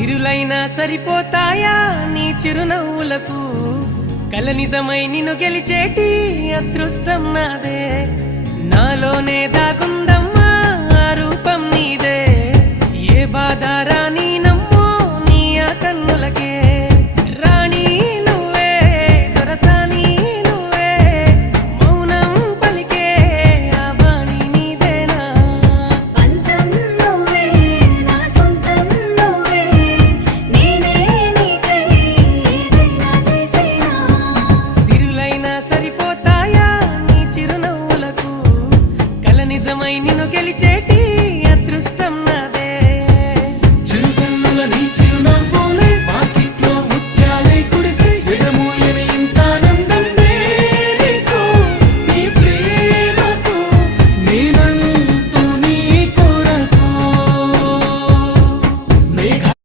సిరులైనా సరిపోతాయా నీ చిరునవ్వులకు కల నిజమై నిన్ను గెలిచేటి అదృష్టం నాదే నాలోనే దాగుందమ్మా ఆ రూపం నీదే ఏ బాధ రాని